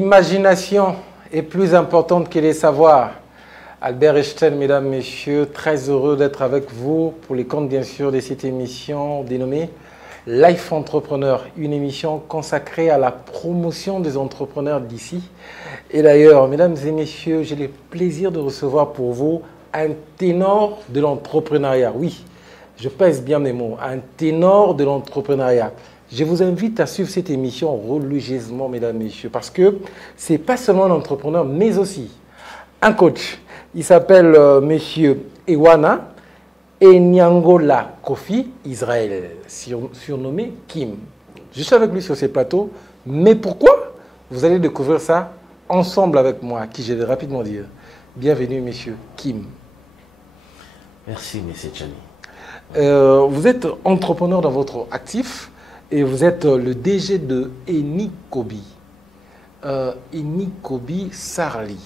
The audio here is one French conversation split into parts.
L'imagination est plus importante que les savoirs. Albert Einstein, mesdames, messieurs, très heureux d'être avec vous pour les comptes, bien sûr, de cette émission dénommée Life Entrepreneur, une émission consacrée à la promotion des entrepreneurs d'ici. Et d'ailleurs, mesdames et messieurs, j'ai le plaisir de recevoir pour vous un ténor de l'entrepreneuriat. Oui, je pèse bien mes mots, un ténor de l'entrepreneuriat. Je vous invite à suivre cette émission religieusement, mesdames et messieurs, parce que ce n'est pas seulement un entrepreneur, mais aussi un coach. Il s'appelle Monsieur Ewana Enyangola Kofi Israël, surnommé Kim. Je suis avec lui sur ces plateaux, mais pourquoi? Vous allez découvrir ça ensemble avec moi, qui je vais rapidement dire. Bienvenue, Monsieur Kim. Merci, Monsieur Chani. Vous êtes entrepreneur dans votre actif et vous êtes le DG de Enikobi. Enikobi Sarli.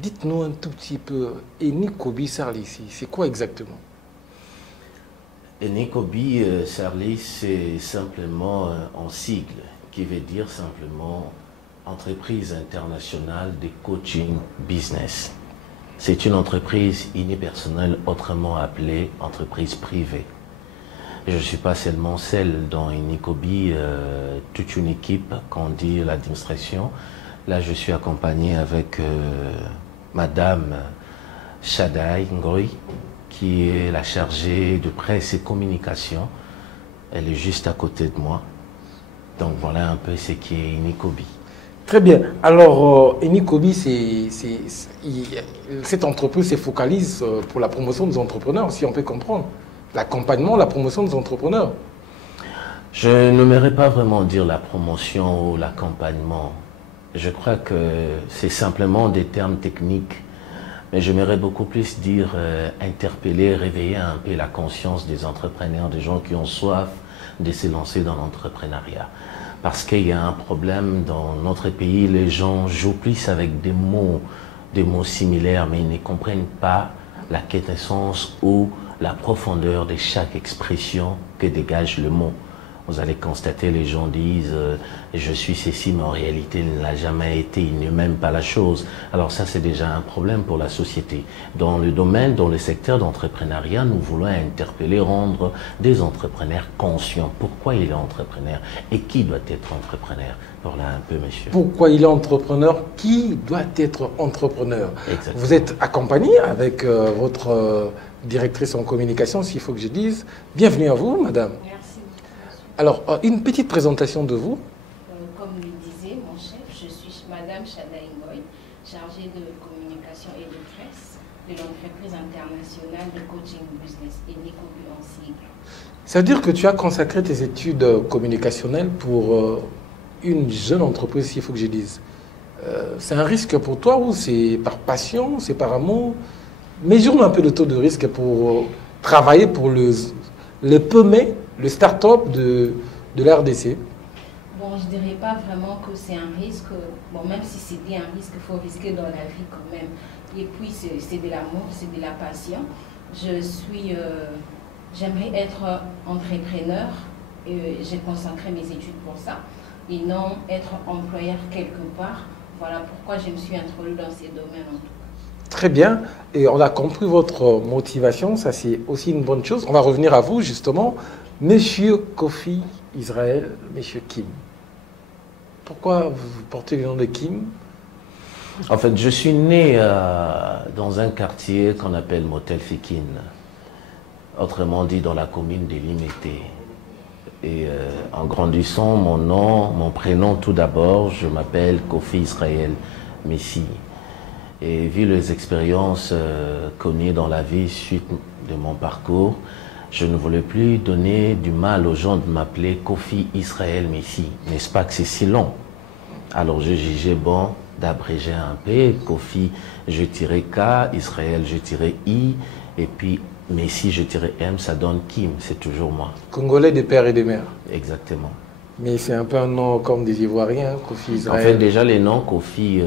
Dites-nous un tout petit peu, Enikobi Sarli, c'est quoi exactement? Enikobi Sarli, c'est simplement un sigle qui veut dire simplement Entreprise internationale de coaching business. C'est une entreprise unipersonnelle, autrement appelée entreprise privée. Je ne suis pas seulement celle dans Enikobi, toute une équipe, qu'on dit l'administration. Là, je suis accompagné avec Madame Shadai Ngoy, qui est la chargée de presse et communication. Elle est juste à côté de moi. Donc voilà un peu ce qui est Enikobi. Très bien. Alors, Enikobi, cette entreprise se focalise pour la promotion des entrepreneurs, si on peut comprendre. L'accompagnement, la promotion des entrepreneurs. Je n'aimerais pas vraiment dire la promotion ou l'accompagnement. Je crois que c'est simplement des termes techniques. Mais j'aimerais beaucoup plus dire interpeller, réveiller un peu la conscience des entrepreneurs, des gens qui ont soif de se lancer dans l'entrepreneuriat. Parce qu'il y a un problème dans notre pays, les gens jouent plus avec des mots similaires, mais ils ne comprennent pas la quintessence ou la profondeur de chaque expression que dégage le mot. Vous allez constater, les gens disent je suis ceci, mais en réalité, il ne l'a jamais été, il n'est même pas la chose. Alors ça, c'est déjà un problème pour la société. Dans le domaine, dans le secteur d'entrepreneuriat, nous voulons interpeller, rendre des entrepreneurs conscients. Pourquoi il est entrepreneur et qui doit être entrepreneur? Voilà un peu, monsieur. Pourquoi il est entrepreneur? Qui doit être entrepreneur? Exactement. Vous êtes accompagné avec votre directrice en communication, s'il faut que je dise. Bienvenue à vous, madame. Merci. Alors, une petite présentation de vous. Comme le disait mon chef, je suis Madame Shadai Ngoy, chargée de communication et de presse de l'entreprise internationale de coaching business, Enikobi en sigle. Ça veut dire que tu as consacré tes études communicationnelles pour une jeune entreprise, s'il faut que je dise. C'est un risque pour toi ou c'est par passion, c'est par amour? Mesure-nous un peu le taux de risque pour travailler pour le PME, le start-up de l'RDC. Bon, je ne dirais pas vraiment que c'est un risque. Bon, même si c'était un risque, il faut risquer dans la vie quand même. Et puis, c'est de l'amour, c'est de la passion. J'aimerais être entrepreneur. J'ai consacré mes études pour ça. Et non être employeur quelque part. Voilà pourquoi je me suis introduite dans ces domaines en tout cas. Très bien. Et on a compris votre motivation. Ça, c'est aussi une bonne chose. On va revenir à vous, justement. Monsieur Kofi Israël, Monsieur Kim. Pourquoi vous portez le nom de Kim? En fait, je suis né dans un quartier qu'on appelle Motel Fikine, autrement dit dans la commune de Limete. Et en grandissant, mon nom, mon prénom tout d'abord, je m'appelle Kofi Israël Messi. Et vu les expériences connues dans la vie suite de mon parcours, je ne voulais plus donner du mal aux gens de m'appeler Kofi Israël Messi. N'est-ce pas que c'est si long? Alors je jugeais bon d'abréger un peu. Kofi, je tirais K, Israël, je tirais I, et puis Messi, je tirais M, ça donne Kim, c'est toujours moi. Congolais des pères et des mères. Exactement. Mais c'est un peu un nom comme des Ivoiriens, Kofi Israël. En fait, déjà, les noms Kofi,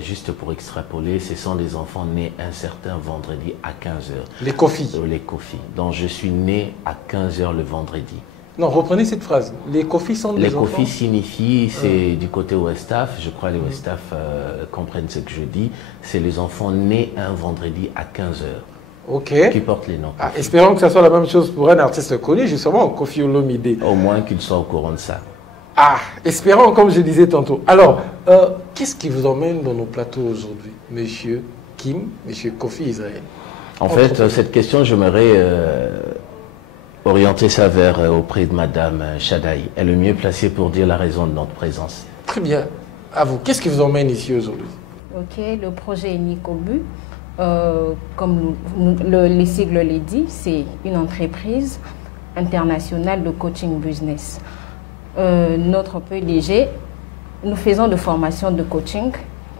juste pour extrapoler, ce sont des enfants nés un certain vendredi à 15h. Les Kofi. Les Kofi. Donc, je suis né à 15h le vendredi. Non, reprenez cette phrase. Les COFI sont des enfants. Les COFI signifient, c'est du côté Ouestaf, je crois que les Ouestaf comprennent ce que je dis, c'est les enfants nés un vendredi à 15 h. Ok. Qui portent les noms. Espérons que ça soit la même chose pour un artiste connu, justement, Koffi Olomide. Au moins qu'il soit au courant de ça. Ah, espérons, comme je disais tantôt. Alors, qu'est-ce qui vous emmène dans nos plateaux aujourd'hui, monsieur Kim, monsieur Koffi Israël? En fait, cette question, j'aimerais orienter ça vers auprès de madame Chadaï. Elle est mieux placée pour dire la raison de notre présence. Très bien. À vous, qu'est-ce qui vous emmène ici aujourd'hui? Ok, le projet Enikobu, comme les sigles le dit, c'est une entreprise internationale de coaching business. Notre PDG, nous faisons de formation de coaching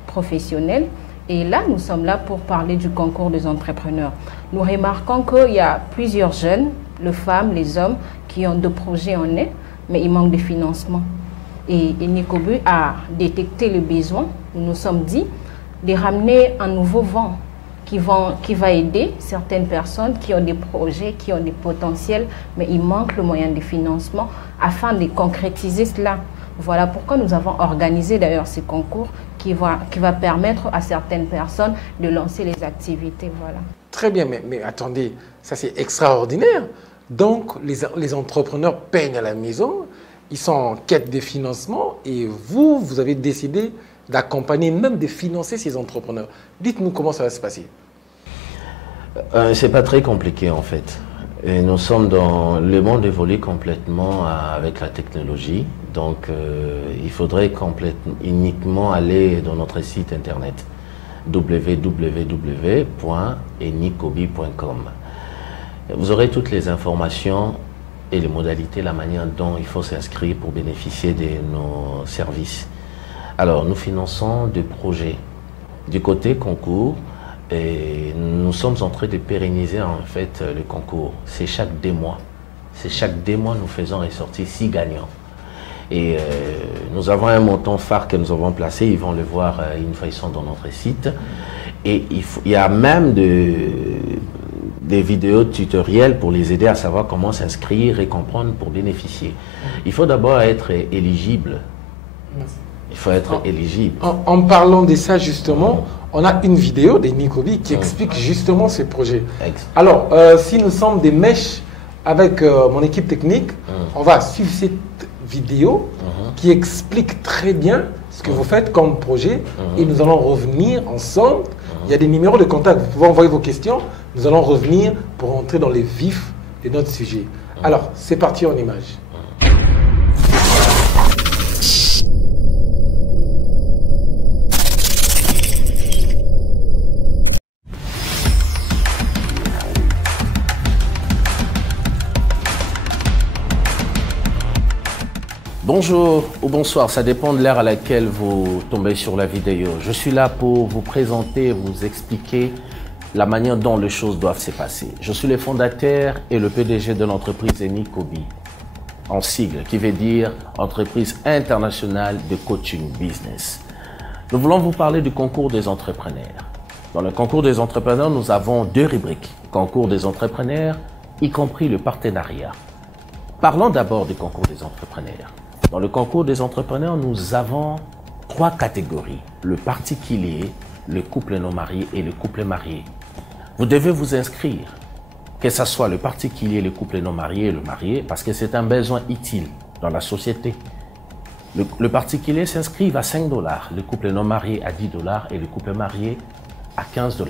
professionnel et là, nous sommes là pour parler du concours des entrepreneurs. Nous remarquons qu'il y a plusieurs jeunes, les femmes, les hommes, qui ont des projets en nez, mais il manque de financement. Et Enikobu a détecté le besoin, nous nous sommes dit, de ramener un nouveau vent qui va aider certaines personnes qui ont des projets, qui ont des potentiels, mais il manque le moyen de financement afin de concrétiser cela. Voilà pourquoi nous avons organisé d'ailleurs ce concours qui va permettre à certaines personnes de lancer les activités. Voilà. Très bien, mais attendez, ça c'est extraordinaire. Donc les entrepreneurs peignent à la maison, ils sont en quête de financement et vous avez décidé d'accompagner, même de financer ces entrepreneurs. Dites-nous comment ça va se passer. C'est pas très compliqué en fait. Et nous sommes dans le monde évolue complètement avec la technologie. Donc il faudrait uniquement aller dans notre site internet www.enikobi.com. Vous aurez toutes les informations et les modalités, la manière dont il faut s'inscrire pour bénéficier de nos services. Alors, nous finançons des projets. Du côté concours, et nous sommes en train de pérenniser en fait le concours. C'est chaque 2 mois. C'est chaque 2 mois, nous faisons ressortir 6 gagnants. Et nous avons un montant phare que nous avons placé. Ils vont le voir une fois ils sont dans notre site. Et il y a même des vidéos tutoriels pour les aider à savoir comment s'inscrire et comprendre pour bénéficier. Il faut d'abord être éligible. Il faut être éligible. En parlant de ça, justement, on a une vidéo d'Enikobi qui explique justement ce projet. Alors, si nous sommes des mèches avec mon équipe technique, on va suivre cette vidéo qui explique très bien ce que vous faites comme projet et nous allons revenir ensemble. Il y a des numéros de contact, vous pouvez envoyer vos questions. Nous allons revenir pour entrer dans les vifs de notre sujet. Alors, c'est parti en image. Bonjour ou bonsoir, ça dépend de l'heure à laquelle vous tombez sur la vidéo. Je suis là pour vous présenter, vous expliquer la manière dont les choses doivent se passer. Je suis le fondateur et le PDG de l'entreprise Enikobi, en sigle, qui veut dire Entreprise internationale de coaching business. Nous voulons vous parler du concours des entrepreneurs. Dans le concours des entrepreneurs, nous avons 2 rubriques. Concours des entrepreneurs, y compris le partenariat. Parlons d'abord du concours des entrepreneurs. Dans le concours des entrepreneurs, nous avons 3 catégories. Le particulier, le couple non marié et le couple marié. Vous devez vous inscrire, que ce soit le particulier, le couple non marié et le marié, parce que c'est un besoin utile dans la société. Le particulier s'inscrit à 5 $, le couple non marié à 10 $ et le couple marié à 15 $.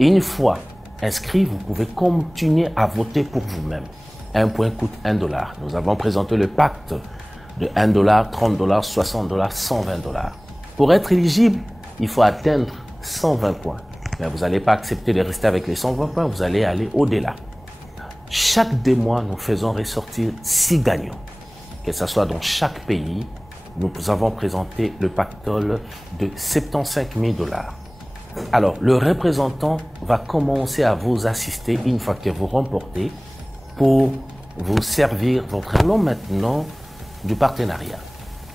Et une fois inscrit, vous pouvez continuer à voter pour vous-même. Un point coûte 1 $. Nous avons présenté le pacte de 1 $, 30 $, 60 $, 120 $. Pour être éligible, il faut atteindre 120 points. Mais vous n'allez pas accepter de rester avec les 120 points, vous allez aller au-delà. Chaque 2 mois, nous faisons ressortir 6 gagnants. Que ce soit dans chaque pays, nous avons présenté le pactole de 75 000 $. Alors, le représentant va commencer à vous assister une fois que vous remportez pour vous servir votre nom maintenant du partenariat.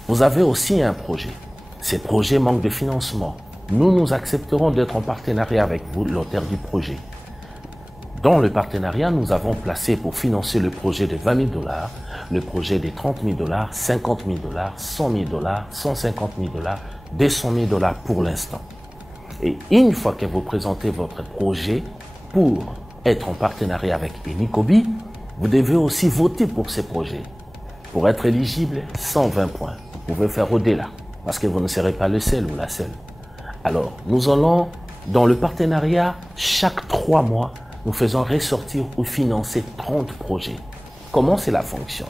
Vous avez aussi un projet. Ces projets manquent de financement. Nous accepterons d'être en partenariat avec vous, l'auteur du projet. Dans le partenariat, nous avons placé pour financer le projet de 20 000 $, le projet des 30 000 $, 50 000 $, 100 000 $, 150 000 $, 200 000 $ pour l'instant. Et une fois que vous présentez votre projet pour être en partenariat avec Enicobi, vous devez aussi voter pour ces projets. Pour être éligible, 120 points. Vous pouvez faire au-delà, parce que vous ne serez pas le seul ou la seule. Alors, nous allons, dans le partenariat, chaque 3 mois, nous faisons ressortir ou financer 30 projets. Comment cela fonctionne?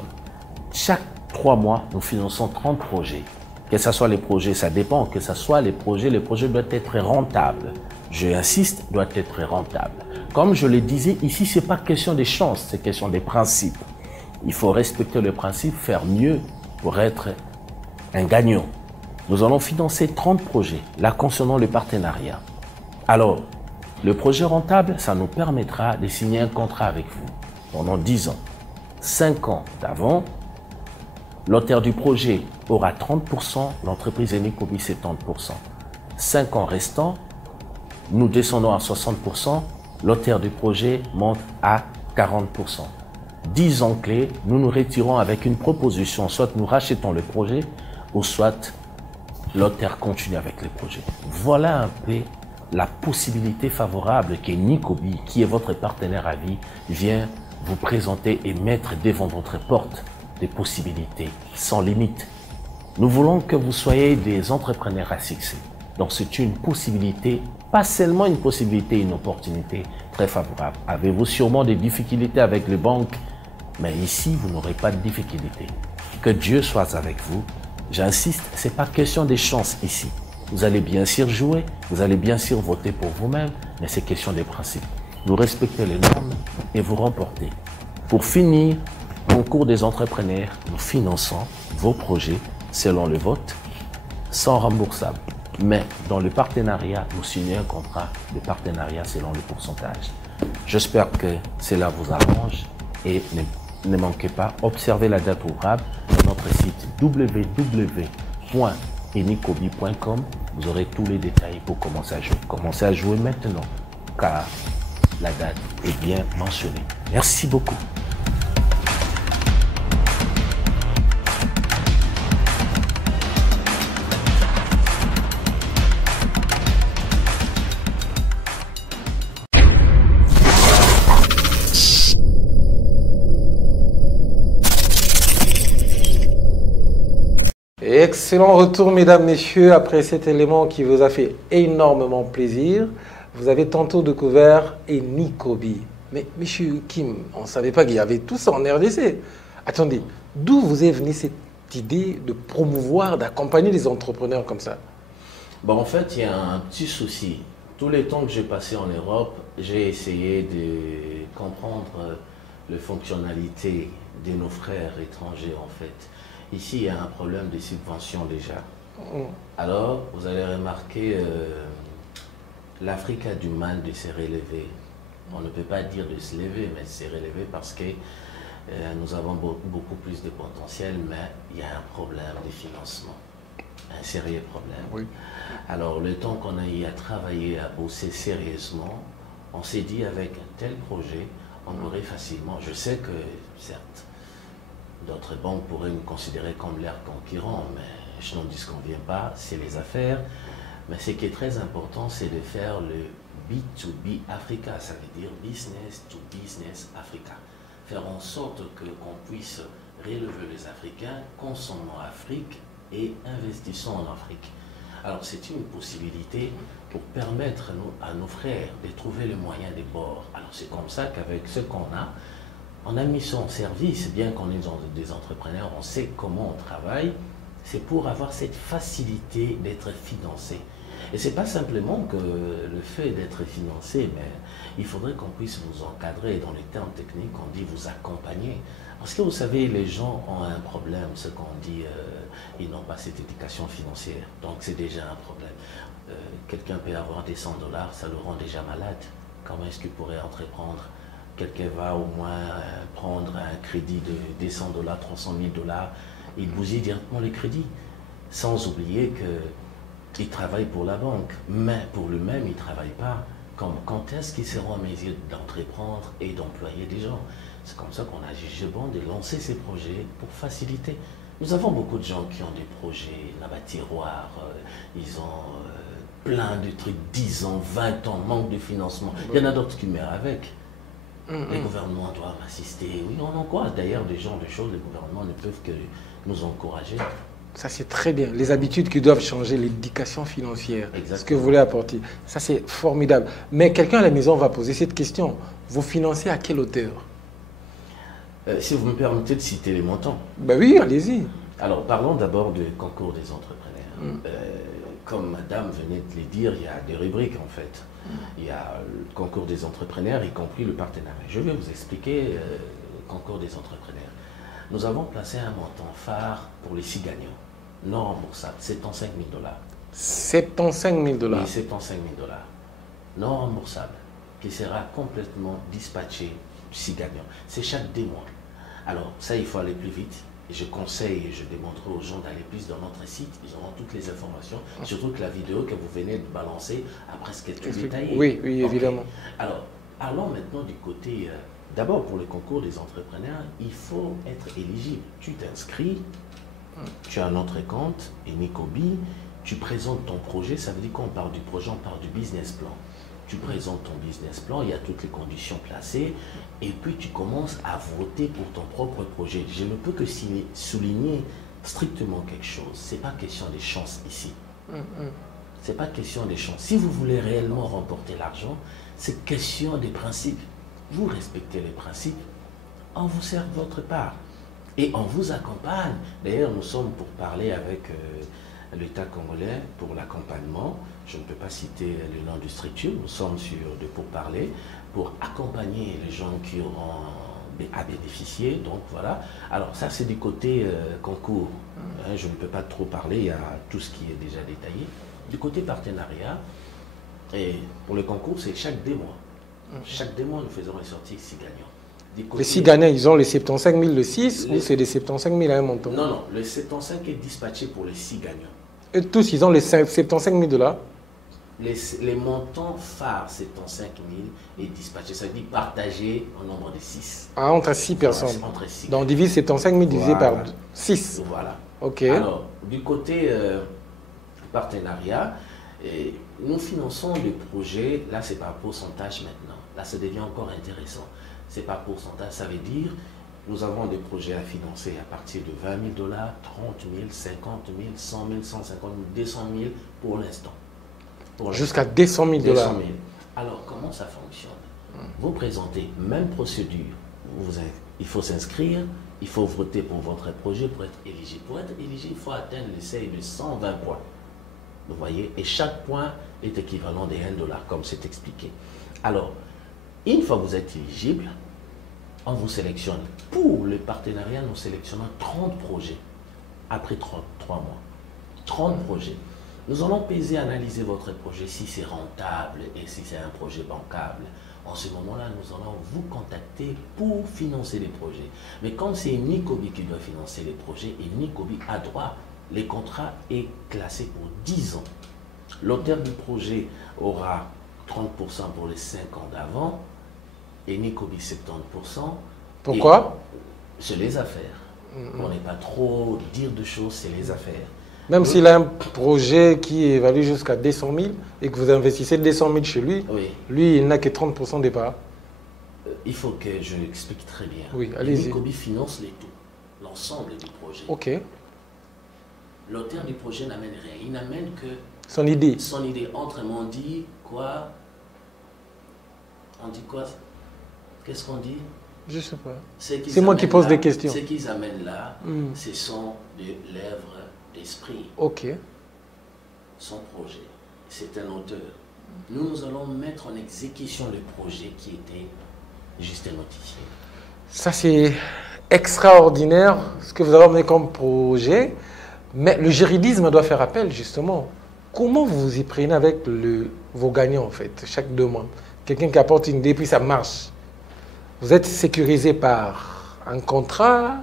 Chaque 3 mois, nous finançons 30 projets. Que ce soit les projets, ça dépend, que ce soit les projets doivent être rentables. Je insiste, doit être rentable. Comme je le disais, ici, ce n'est pas question des chances, c'est question des principes. Il faut respecter le principe, faire mieux pour être un gagnant. Nous allons financer 30 projets, là concernant le partenariat. Alors, le projet rentable, ça nous permettra de signer un contrat avec vous pendant 10 ans. 5 ans d'avant, l'auteur du projet aura 30%, l'entreprise Enicobi 70%. 5 ans restants, nous descendons à 60%, l'auteur du projet monte à 40%. 10 ans clés, nous nous retirons avec une proposition, soit nous rachetons le projet, ou soit l'auteur continue avec le projet. Voilà un peu la possibilité favorable que Enicobi, qui est votre partenaire à vie, vient vous présenter et mettre devant votre porte des possibilités sans limite. Nous voulons que vous soyez des entrepreneurs à succès. Donc c'est une possibilité, pas seulement une possibilité, une opportunité très favorable. Avez-vous sûrement des difficultés avec les banques? Mais ici, vous n'aurez pas de difficultés. Que Dieu soit avec vous. J'insiste, ce n'est pas question des chances ici. Vous allez bien sûr jouer, vous allez bien sûr voter pour vous-même, mais c'est question des principes. Vous respectez les normes et vous remportez. Pour finir, concours des entrepreneurs, nous finançons vos projets selon le vote, sans remboursable. Mais dans le partenariat, nous signons un contrat de partenariat selon le pourcentage. J'espère que cela vous arrange et ne manquez pas, observez la date ouvrable sur notre site www.enicobi.com. Vous aurez tous les détails pour commencer à jouer. Commencez à jouer maintenant, car la date est bien mentionnée. Merci beaucoup. Excellent retour, mesdames, messieurs, après cet élément qui vous a fait énormément plaisir. Vous avez tantôt découvert Enicobi. Mais monsieur Kim, on ne savait pas qu'il y avait tout ça en RDC. Attendez, d'où vous est venue cette idée de promouvoir, d'accompagner les entrepreneurs comme ça? Bon, en fait, il y a un petit souci. Tous les temps que j'ai passé en Europe, j'ai essayé de comprendre les fonctionnalités de nos frères étrangers, en fait. Ici, il y a un problème de subvention déjà. Alors, vous allez remarquer, l'Afrique a du mal de se relever. On ne peut pas dire de se lever, mais de se relever parce que nous avons beaucoup plus de potentiel, mais il y a un problème de financement, un sérieux problème. Oui. Alors, le temps qu'on a eu à travailler, à bosser sérieusement, on s'est dit avec un tel projet, on aurait facilement, je sais que, certes, d'autres banques pourraient nous considérer comme leurs concurrents, mais je n'en disconviens pas, c'est les affaires. Mais ce qui est très important, c'est de faire le B2B Africa, ça veut dire Business to Business Africa. Faire en sorte qu'on puisse relever les Africains, consommant Afrique et investissant en Afrique. Alors c'est une possibilité pour permettre à nos frères de trouver le moyen de bord. Alors c'est comme ça qu'avec ce qu'on a, on a mis ça en service, bien qu'on est des entrepreneurs, on sait comment on travaille, c'est pour avoir cette facilité d'être financé. Et ce n'est pas simplement que le fait d'être financé, mais il faudrait qu'on puisse vous encadrer. Dans les termes techniques, on dit vous accompagner. Parce que vous savez, les gens ont un problème, ce qu'on dit, ils n'ont pas cette éducation financière. Donc c'est déjà un problème. Quelqu'un peut avoir des $100, ça le rend déjà malade. Comment est-ce qu'il pourrait entreprendre? Quelqu'un va au moins prendre un crédit de 200 $, 300 000 $, il bousille directement les crédits, sans oublier qu'il travaille pour la banque, mais pour lui-même, il ne travaille pas. Quand est-ce qu'ils seront en mesure d'entreprendre et d'employer des gens? C'est comme ça qu'on a jugé bon de lancer ces projets pour faciliter. Nous avons beaucoup de gens qui ont des projets, là-bas, tiroirs, ils ont plein de trucs, 10 ans, 20 ans, manque de financement. Il y en a d'autres qui meurent avec. Les gouvernements doivent assister. Oui, on encourage d'ailleurs des gens, des choses, les gouvernements ne peuvent que nous encourager. Ça, c'est très bien. Les habitudes qui doivent changer, l'éducation financière, Exactement. ce que vous voulez apporter. Ça, c'est formidable. Mais quelqu'un à la maison va poser cette question. Vous financez à quelle hauteur? Si vous me permettez de citer les montants. Ben oui, allez-y. Alors, parlons d'abord du concours des entrepreneurs. Comme madame venait de le dire, il y a des rubriques en fait. Il y a le concours des entrepreneurs, y compris le partenariat. Je vais vous expliquer le concours des entrepreneurs. Nous avons placé un montant phare pour les 6 gagnants, non remboursables, 75 000 $. 75 000 $. Oui, 75 000 $, non remboursable, qui sera complètement dispatché 6 gagnants. C'est chaque 2 mois. Alors, ça, il faut aller plus vite. Et je conseille et je démontrerai aux gens d'aller plus dans notre site. Ils auront toutes les informations. Surtout que la vidéo que vous venez de balancer a presque tout détaillé. Oui, oui, évidemment. Alors, allons maintenant du côté... D'abord, pour le concours des entrepreneurs, il faut être éligible. Tu t'inscris, tu as un autre compte, et Nicobi, tu présentes ton projet. Ça veut dire qu'on parle du projet, on parle du business plan. Tu présentes ton business plan, il y a toutes les conditions placées, et puis tu commences à voter pour ton propre projet. Je ne peux que souligner strictement quelque chose. Ce n'est pas question des chances ici. Ce n'est pas question des chances. Si vous voulez réellement remporter l'argent, c'est question des principes. Vous respectez les principes, on vous sert votre part et on vous accompagne. D'ailleurs, nous sommes pour parler avec l'État congolais pour l'accompagnement. Je ne peux pas citer le nom de structure, nous sommes sur de pourparlers pour accompagner les gens qui auront à bénéficier. Donc voilà. Alors ça, c'est du côté concours. Je ne peux pas trop parler, il y a tout ce qui est déjà détaillé. Du côté partenariat, et pour le concours, c'est chaque 2 mois. Chaque 2 mois, nous faisons ressortir 6 gagnants. Les 6 gagnants, ils ont les 75 000 le 6 ou c'est des 75 000 à un montant? Non, non, le 75 est dispatché pour les 6 gagnants. Et tous, ils ont les 75 000 $. Les montants phares 75 000 est dispatché, ça veut dire partagé en nombre de 6. Ah, entre 6 personnes. Entre 6. Donc on divise 75 000 divisé par 6. Voilà. Ok. Alors, du côté partenariat, nous finançons des projets, là c'est par pourcentage maintenant. Là ça devient encore intéressant. C'est par pourcentage, ça veut dire nous avons des projets à financer à partir de 20 000 $, 30 000, 50 000, 100 000, 150 000, 200 000 pour l'instant. Jusqu'à 200 000 $. 200 000. Alors comment ça fonctionne? Vous présentez même procédure. Il faut s'inscrire, il faut voter pour votre projet pour être éligible. Pour être éligible, il faut atteindre le seuil de 120 points. Vous voyez, et chaque point est équivalent de 1 $, comme c'est expliqué. Alors, une fois que vous êtes éligible, on vous sélectionne. Pour le partenariat, nous sélectionnons 30 projets après 33 mois. 30 projets. Nous allons peser, analyser votre projet si c'est rentable et si c'est un projet bancable. En ce moment-là, nous allons vous contacter pour financer les projets. Mais comme c'est Nicobi qui doit financer les projets, et Nicobi a droit, le contrat est classé pour 10 ans. L'auteur du projet aura 30% pour les 5 ans d'avant et Nicobi 70%. Pourquoi? C'est les affaires. On n'est pas trop dire de choses, c'est les affaires. Même s'il a un projet qui évalue jusqu'à 200 000 et que vous investissez 200 000 chez lui, oui. Lui, il n'a que 30% des parts. Il faut que je l'explique très bien. Oui, allez-y. Nicobi finance les tout, l'ensemble du projet. Ok. L'auteur du projet n'amène rien. Il n'amène que son idée. Son idée. Autrement, on dit quoi? On dit quoi? Qu'est-ce qu'on dit? Je ne sais pas. C'est moi qui pose des questions. Ce qu'ils amènent là, ce sont des lèvres d'esprit. Ok. Son projet. C'est un auteur. Nous allons mettre en exécution le projet qui était juste notifié. Ça, c'est extraordinaire ce que vous avez amené comme projet. Mais le juridisme doit faire appel, justement. Comment vous vous y prenez avec vos gagnants, en fait, chaque 2 mois? Quelqu'un qui apporte une idée, puis ça marche. Vous êtes sécurisé par un contrat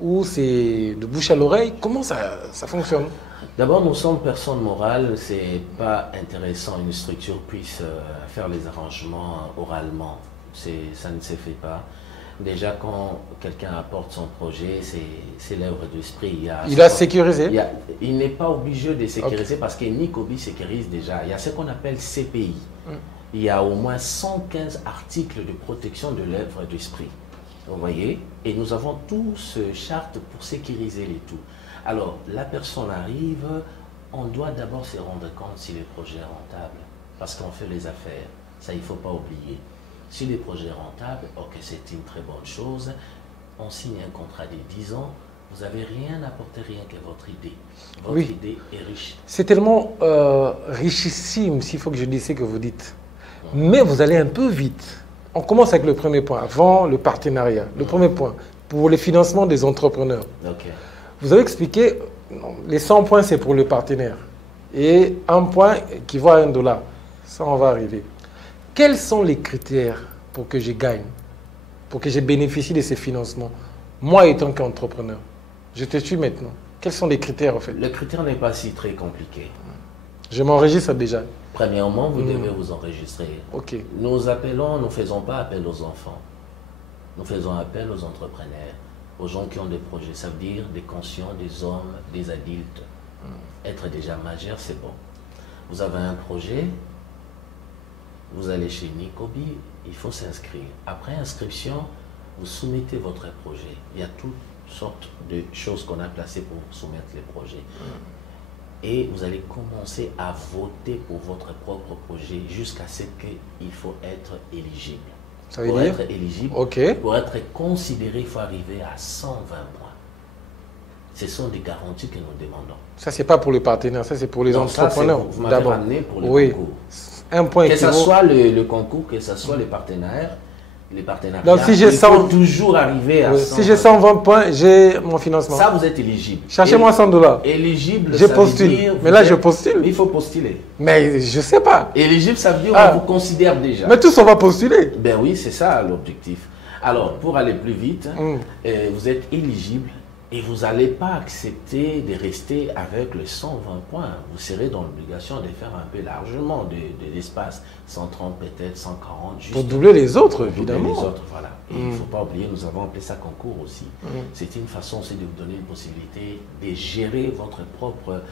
ou c'est de bouche à l'oreille? Comment ça fonctionne? D'abord, nous sommes personnes morales. Ce n'est pas intéressant qu'une structure puisse faire les arrangements oralement. Ça ne se fait pas. Déjà, quand quelqu'un apporte son projet, c'est l'œuvre d'esprit. Il a sécurisé. Il n'est pas obligé de sécuriser parce que Nicobi sécurise déjà. Il y a ce qu'on appelle CPI. Il y a au moins 115 articles de protection de l'œuvre d'esprit. Vous voyez? Et nous avons tous charte pour sécuriser les tout. Alors, la personne arrive, on doit d'abord se rendre compte si le projet est rentable. Parce qu'on fait les affaires. Ça, il ne faut pas oublier. Si le projet est rentable, ok, c'est une très bonne chose. On signe un contrat de 10 ans. Vous n'avez rien apporté, rien que votre idée. Votre idée est riche. C'est tellement richissime, s'il faut que je dise ce que vous dites. Mais vous allez un peu vite. On commence avec le premier point, avant le partenariat. Le premier point, pour le financement des entrepreneurs. Vous avez expliqué, les 100 points, c'est pour le partenaire. Et un point qui vaut $1. Ça, on va arriver. Quels sont les critères pour que je gagne, pour que je bénéficie de ces financements, moi étant qu'entrepreneur? Je te suis maintenant. Quels sont les critères en fait? Le critère n'est pas si très compliqué. Je m'enregistre déjà. Premièrement, vous devez vous enregistrer. Nous ne faisons pas appel aux enfants. Nous faisons appel aux entrepreneurs, aux gens qui ont des projets. Ça veut dire des conscients, des hommes, des adultes. Être déjà majeur, c'est bon. Vous avez un projet, vous allez chez Nicobi, il faut s'inscrire. Après inscription, vous soumettez votre projet. Il y a toutes sortes de choses qu'on a placées pour soumettre les projets. Et vous allez commencer à voter pour votre propre projet jusqu'à ce qu'il faut être éligible. Ça veut dire? Être éligible, pour être considéré, il faut arriver à 120 points. Ce sont des garanties que nous demandons. Ça, ce n'est pas pour les partenaires, ça c'est pour les entrepreneurs. Vous m'avez ramené pour le concours. Un point que ce soit le concours, que ce soit les partenariats. Donc, si il faut toujours arriver à 100. Si j'ai 120 points, j'ai mon financement. Ça, vous êtes éligible. Cherchez-moi $100. Éligible, je postule. Mais là, je postule. Il faut postuler. Mais je ne sais pas. Éligible, ça veut dire qu'on vous considère déjà. Mais tous, on va postuler. Ben oui, c'est ça l'objectif. Alors, pour aller plus vite, vous êtes éligible et vous n'allez pas accepter de rester avec les 120 points. Vous serez dans l'obligation de faire un peu largement de l'espace. 130 peut-être, 140. Juste pour doubler les autres, évidemment. Doubler les autres, voilà. Et il ne faut pas oublier, nous avons appelé ça concours aussi. C'est une façon aussi de vous donner une possibilité de gérer votre propre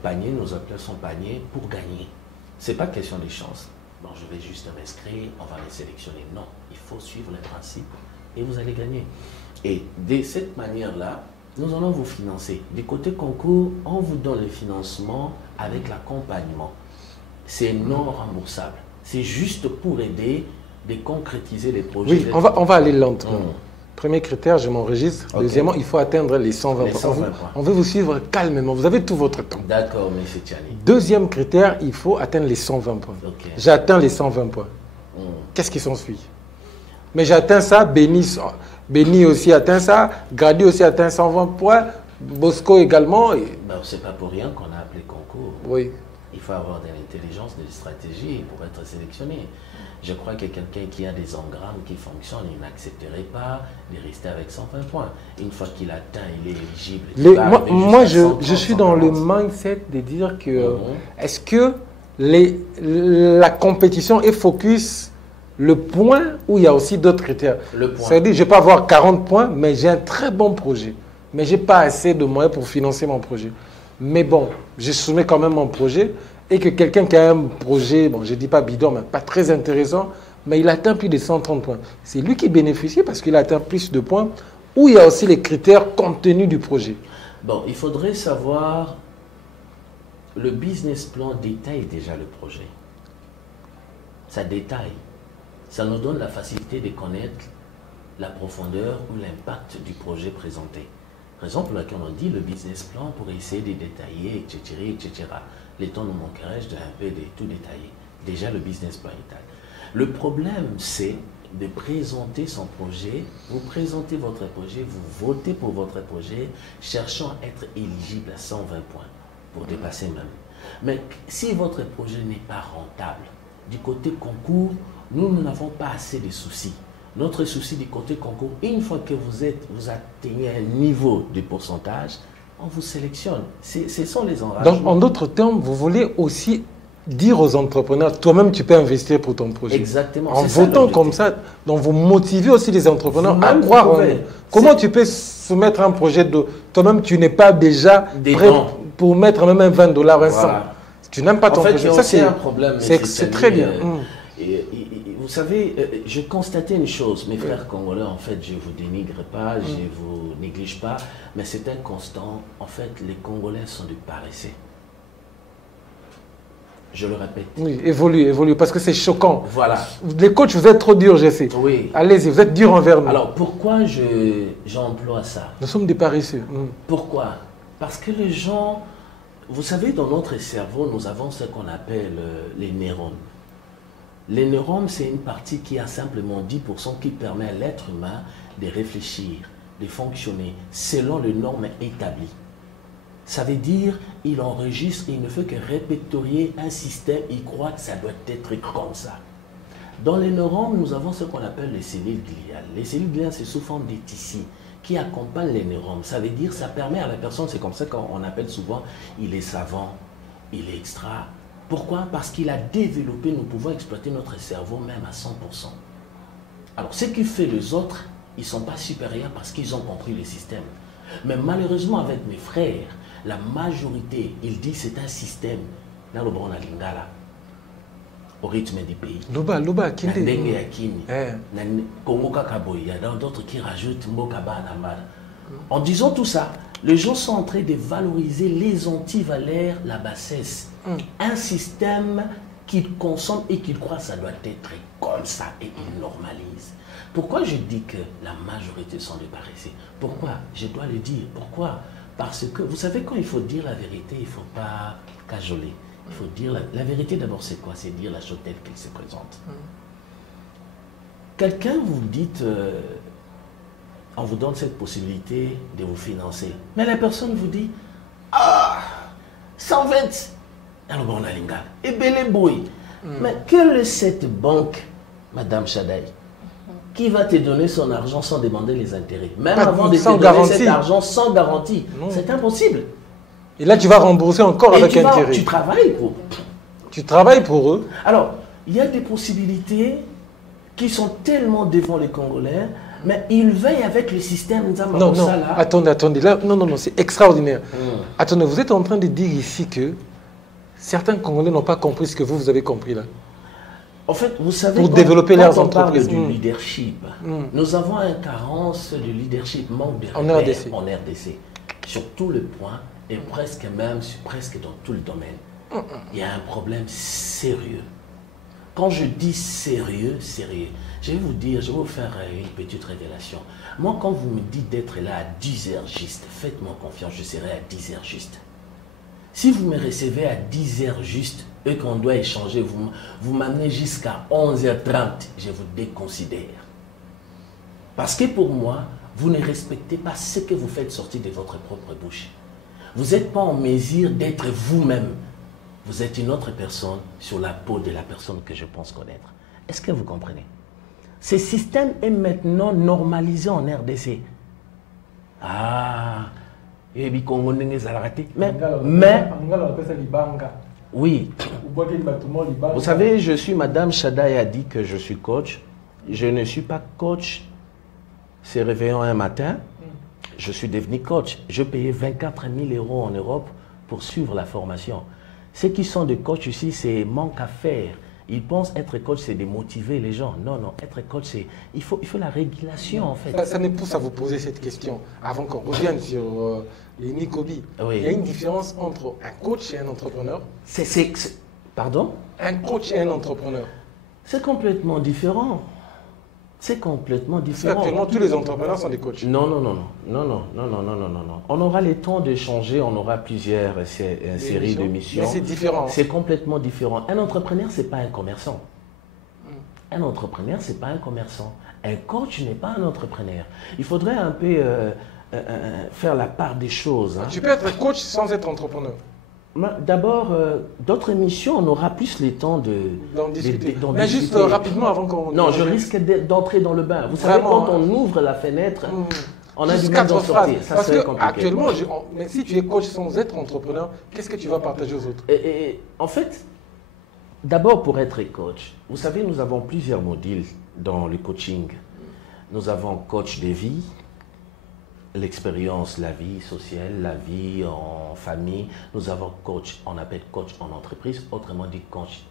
panier, nous appelons son panier, pour gagner. Ce n'est pas question de chance. Bon, je vais juste m'inscrire, on va les sélectionner. Non, il faut suivre les principes et vous allez gagner. Et de cette manière-là, nous allons vous financer. Du côté concours, on vous donne le financement avec l'accompagnement. C'est non remboursable. C'est juste pour aider de concrétiser les projets. Oui, on va aller lentement. Premier critère, je m'enregistre. Deuxièmement, il faut atteindre les 120 points. On veut vous suivre calmement. Vous avez tout votre temps. D'accord, M. Tchani. Deuxième critère, il faut atteindre les 120 points. J'atteins les 120 points. Qu'est-ce qui s'ensuit? Mais j'atteins ça, Béni aussi atteint ça, Grady aussi atteint 120 points, Bosco également. Ben, c'est pas pour rien qu'on a appelé concours. Oui. Il faut avoir de l'intelligence, de la stratégie pour être sélectionné. Je crois que quelqu'un qui a des engrammes qui fonctionnent, il n'accepterait pas de rester avec 120 points. Une fois qu'il atteint, il est éligible. Moi, je suis dans le mindset de dire que est-ce que la compétition est focus le point où il y a aussi d'autres critères. C'est-à-dire, je peux avoir 40 points, mais j'ai un très bon projet. Mais je n'ai pas assez de moyens pour financer mon projet. Mais bon, je soumets quand même mon projet et que quelqu'un qui a un projet, bon, je ne dis pas bidon, mais pas très intéressant, mais il atteint plus de 130 points. C'est lui qui bénéficie parce qu'il atteint plus de points où il y a aussi les critères contenus du projet. Bon, il faudrait savoir, le business plan détaille déjà le projet. Ça détaille. Ça nous donne la facilité de connaître la profondeur ou l'impact du projet présenté. Raison pour laquelle on dit le business plan pour essayer de détailler, etc. Les temps nous manqueraient de un peu de tout détailler. Déjà, le business plan est détaillé. Le problème, c'est de présenter son projet. Vous présentez votre projet, vous votez pour votre projet, cherchant à être éligible à 120 points pour dépasser même. Mais si votre projet n'est pas rentable, du côté concours, nous n'avons pas assez de soucis. Notre souci du côté concours, une fois que vous atteignez un niveau de pourcentage, on vous sélectionne. Ce sont les enragements. Donc, en d'autres termes, vous voulez aussi dire aux entrepreneurs, toi-même tu peux investir pour ton projet. Exactement. En votant comme ça, donc vous motivez aussi les entrepreneurs à croire en eux. Comment tu peux soumettre un projet de... Toi-même tu n'es pas déjà prêt pour mettre même un $20, un 100. Voilà. Tu n'aimes pas ton projet. Ça c'est un problème. C'est très bien. Vous savez, je constatais une chose, mes frères congolais, en fait, je ne vous dénigre pas, je ne vous néglige pas, mais c'est un constant. En fait, les Congolais sont du paresseux. Je le répète. Oui, évolue, parce que c'est choquant. Voilà. Les coachs, vous êtes trop durs, je sais. Oui. Allez-y, vous êtes durs envers nous. Alors, pourquoi j'emploie ça? Nous sommes des paresseux. Pourquoi? Parce que les gens, vous savez, dans notre cerveau, nous avons ce qu'on appelle les neurones. Les neurones, c'est une partie qui a simplement 10% qui permet à l'être humain de réfléchir, de fonctionner selon les normes établies. Ça veut dire il enregistre et il ne fait que répertorier un système, il croit que ça doit être comme ça. Dans les neurones, nous avons ce qu'on appelle les cellules gliales. Les cellules gliales, c'est sous forme des tissus qui accompagnent les neurones. Ça veut dire ça permet à la personne, c'est comme ça qu'on appelle souvent, il est savant, il est extra. Pourquoi? Parce qu'il a développé, nous pouvons exploiter notre cerveau même à 100%. Alors, ce qui fait les autres, ils ne sont pas supérieurs parce qu'ils ont compris le système. Mais malheureusement, avec mes frères, la majorité, ils disent que c'est un système. Dans le bon Lingala, au rythme du pays. Luba, qui Congo Kakaboy, il y a d'autres qui rajoutent Mokaba Namara. En disant tout ça, les gens sont en train de valoriser les antivaleurs, la bassesse. Un système qu'ils consomment et qu'ils croient que ça doit être comme ça et ils normalisent. Pourquoi je dis que la majorité sont des paresseux? Pourquoi? Je dois le dire. Pourquoi? Parce que, vous savez, quand il faut dire la vérité, il ne faut pas cajoler. Il faut dire la vérité d'abord, c'est quoi? C'est dire la chose telle qu'elle se présente. Quelqu'un vous dit, on vous donne cette possibilité de vous financer. Mais la personne vous dit, ah, 120, alors on a l'inga, et belé boy. Mais quelle est cette banque, Madame Chadaï, qui va te donner son argent sans demander les intérêts? Même avant de te donner cet argent sans garantie. C'est impossible. Et là, tu vas rembourser encore avec intérêt. Tu travailles pour. Tu travailles pour eux. Alors, il y a des possibilités qui sont tellement devant les Congolais, mais ils veillent avec le système. Non, attendez. Là, non, c'est extraordinaire. Attendez, vous êtes en train de dire ici que certains Congolais n'ont pas compris ce que vous avez compris là. En fait, vous savez, pour développer leurs Quand entreprises. on parle du leadership, nous avons une carence de leadership, manque de en RDC. En RDC. Sur tous les points et presque même, presque dans tout le domaine. Il y a un problème sérieux. Quand je dis sérieux, je vais vous dire, je vais vous faire une petite révélation. Moi, quand vous me dites d'être là à 10 heures juste, faites-moi confiance, je serai à 10 heures juste. Si vous me recevez à 10 heures juste, et qu'on doit échanger, vous m'amenez jusqu'à 11h30, je vous déconsidère. Parce que pour moi, vous ne respectez pas ce que vous faites sortir de votre propre bouche. Vous n'êtes pas en mesure d'être vous-même. Vous êtes une autre personne sur la peau de la personne que je pense connaître. Est-ce que vous comprenez? Ce système est maintenant normalisé en RDC. Ah, mais oui. Vous savez, je suis Madame Chadaï a dit que je suis coach. Je ne suis pas coach. C'est réveillant un matin. Je suis devenu coach. Je payais 24 000 € en Europe pour suivre la formation. Ceux qui sont des coachs ici, c'est manque à faire. Ils pensent être coach, c'est de motiver les gens. Non, être coach, c'est il faut la régulation en fait. Ça me pousse à vous poser cette question avant qu'on revienne sur les Nikobi. Oui. Il y a une différence entre un coach et un entrepreneur. Pardon? Un coach et un entrepreneur. C'est complètement différent. C'est complètement différent. Actuellement, tous les entrepreneurs sont des coachs. Non. On aura le temps d'échanger, on aura plusieurs séries d'émissions. Mais c'est différent. C'est complètement différent. Un entrepreneur, ce n'est pas un commerçant. Un entrepreneur, ce n'est pas un commerçant. Un coach n'est pas un entrepreneur. Il faudrait un peu faire la part des choses. Tu peux être coach sans être entrepreneur. D'abord, d'autres émissions, on aura plus le temps d'en discuter. Mais juste rapidement avant qu'on... Non, je risque d'entrer dans le bain. Vous savez, quand on ouvre la fenêtre, on a du mal d'en sortir. Ça serait compliqué. Actuellement, mais si tu es coach sans être entrepreneur, qu'est-ce que tu vas partager aux autres? En fait, D'abord, pour être coach, vous savez, nous avons plusieurs modules dans le coaching. Nous avons coach de vie, l'expérience, la vie sociale, la vie en famille. Nous avons coach, on appelle coach en entreprise, autrement dit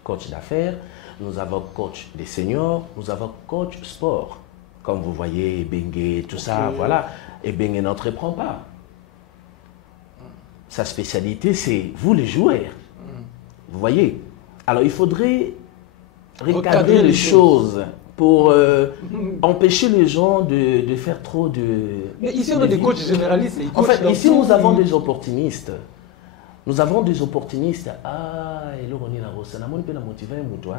coach d'affaires. Nous avons coach des seniors, nous avons coach sport. Comme vous voyez, Bengue, tout ça, voilà. Et Bengue n'entreprend pas. Sa spécialité, c'est vous les joueurs. Vous voyez? Alors, il faudrait recadrer les choses pour empêcher les gens de faire trop de... Mais ici, on a des coachs généralistes. En fait, ici, nous avons des opportunistes. Nous avons des opportunistes. Ah, et là, on est là, ça n'a pas motivé, moi,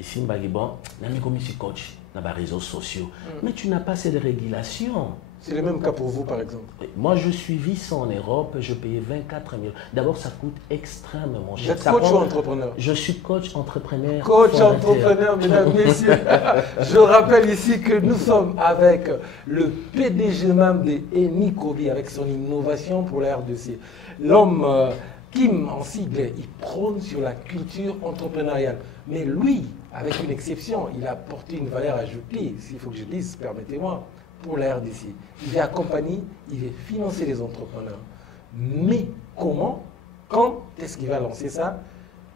et si on dit, bon, on a comme coach dans les réseaux sociaux. Mais tu n'as pas cette régulation. C'est le même cas pour vous, par exemple. Moi, je suis vice en Europe, je payais 24 000. D'abord, ça coûte extrêmement cher. Vous êtes coach ou entrepreneur? Je suis coach entrepreneur. Coach entrepreneur, mesdames, messieurs. Je rappelle ici que nous sommes avec le PDG même de Enikobi, avec son innovation pour la RDC. L'homme Kim, en sigle, il prône sur la culture entrepreneuriale. Mais lui, avec une exception, il a apporté une valeur ajoutée, s'il faut que je dise, permettez-moi, pour la RDC. Il va accompagner, il va financer les entrepreneurs. Mais comment? Quand est-ce qu'il va lancer ça?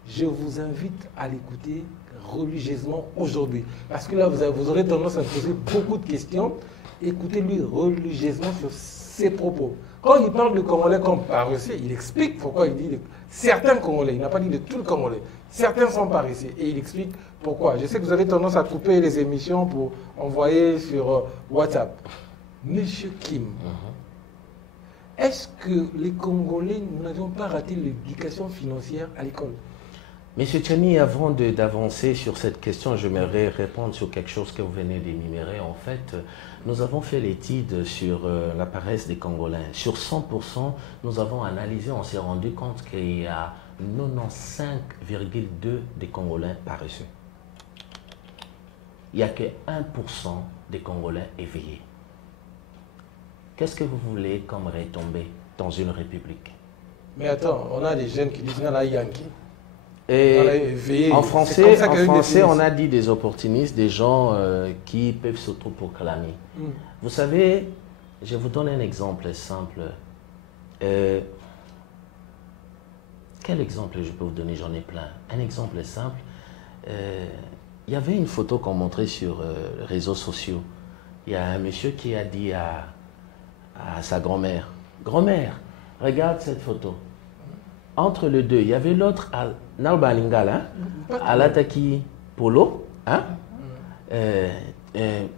Je vous invite à l'écouter religieusement aujourd'hui. Parce que là, vous aurez tendance à me poser beaucoup de questions. Écoutez-lui religieusement sur ses propos. Quand il parle de Congolais comme paresseux, il explique pourquoi il dit de certains Congolais. Il n'a pas dit de tout le Congolais. Certains sont paresseux et il explique pourquoi. Je sais que vous avez tendance à couper les émissions pour envoyer sur WhatsApp. Monsieur Kim, est-ce que les Congolais n'avions pas raté l'éducation financière à l'école? Monsieur Tchani, avant d'avancer sur cette question, j'aimerais répondre sur quelque chose que vous venez d'énumérer. En fait, nous avons fait l'étude sur la paresse des Congolais. Sur 100%, nous avons analysé, on s'est rendu compte qu'il y a 95,2% des Congolais paresseux. Il n'y a que 1% des Congolais éveillés. Qu'est-ce que vous voulez comme retombée dans une république? Mais attends, on a des jeunes qui disent « la Yankee ». Et en français, on a dit des opportunistes, des gens qui peuvent s'autoproclamer. Vous savez, je vous donne un exemple simple. Quel exemple je peux vous donner? J'en ai plein. Un exemple simple. Il y avait une photo qu'on montrait sur les réseaux sociaux. Il y a un monsieur qui a dit à sa grand-mère, « Grand-mère, regarde cette photo. » Entre les deux, il y avait l'autre à Nalbalingala, à l'Ataki Polo, hein?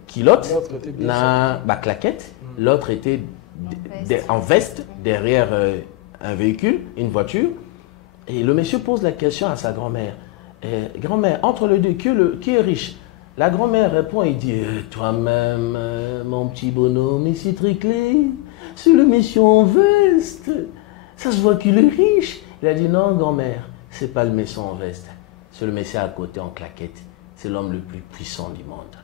Kilote, na claquette. L'autre était en veste, derrière un véhicule, une voiture. Et le monsieur pose la question à sa grand-mère. Grand-mère, entre les deux, qui est riche? La grand-mère répond et dit, toi-même, mon petit bonhomme, ici triclé, c'est le monsieur en veste. Ça se voit qu'il est riche. Il a dit non, grand-mère, c'est pas le monsieur en veste. C'est le monsieur à côté en claquette. C'est l'homme le plus puissant du monde.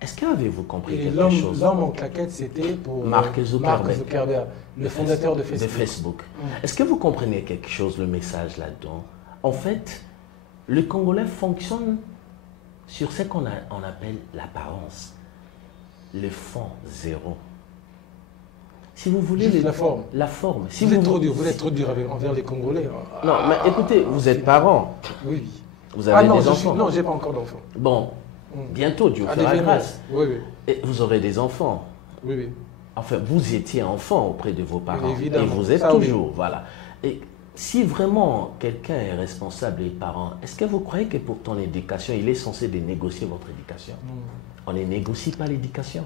Est-ce qu'avez-vous compris quelque chose? L'homme en claquette, c'était pour Mark Zuckerberg, le fondateur de Facebook. Est-ce que vous comprenez quelque chose, le message là-dedans? En fait, le Congolais fonctionne sur ce qu'on appelle l'apparence. Le fond, zéro. Si vous voulez... Juste la forme. La forme. Si vous êtes trop dur envers les Congolais. Non, mais écoutez, vous êtes parents. Oui. Vous avez des enfants. Non, je n'ai pas encore d'enfants. Bon, bientôt, Dieu fera grâce. Oui, oui. Et vous aurez des enfants. Oui, oui. Enfin, vous étiez enfant auprès de vos parents. Évidemment. Et vous êtes toujours, voilà. Et si vraiment quelqu'un est responsable des parents, est-ce que vous croyez que pour ton éducation, il est censé de négocier votre éducation? On ne négocie pas l'éducation.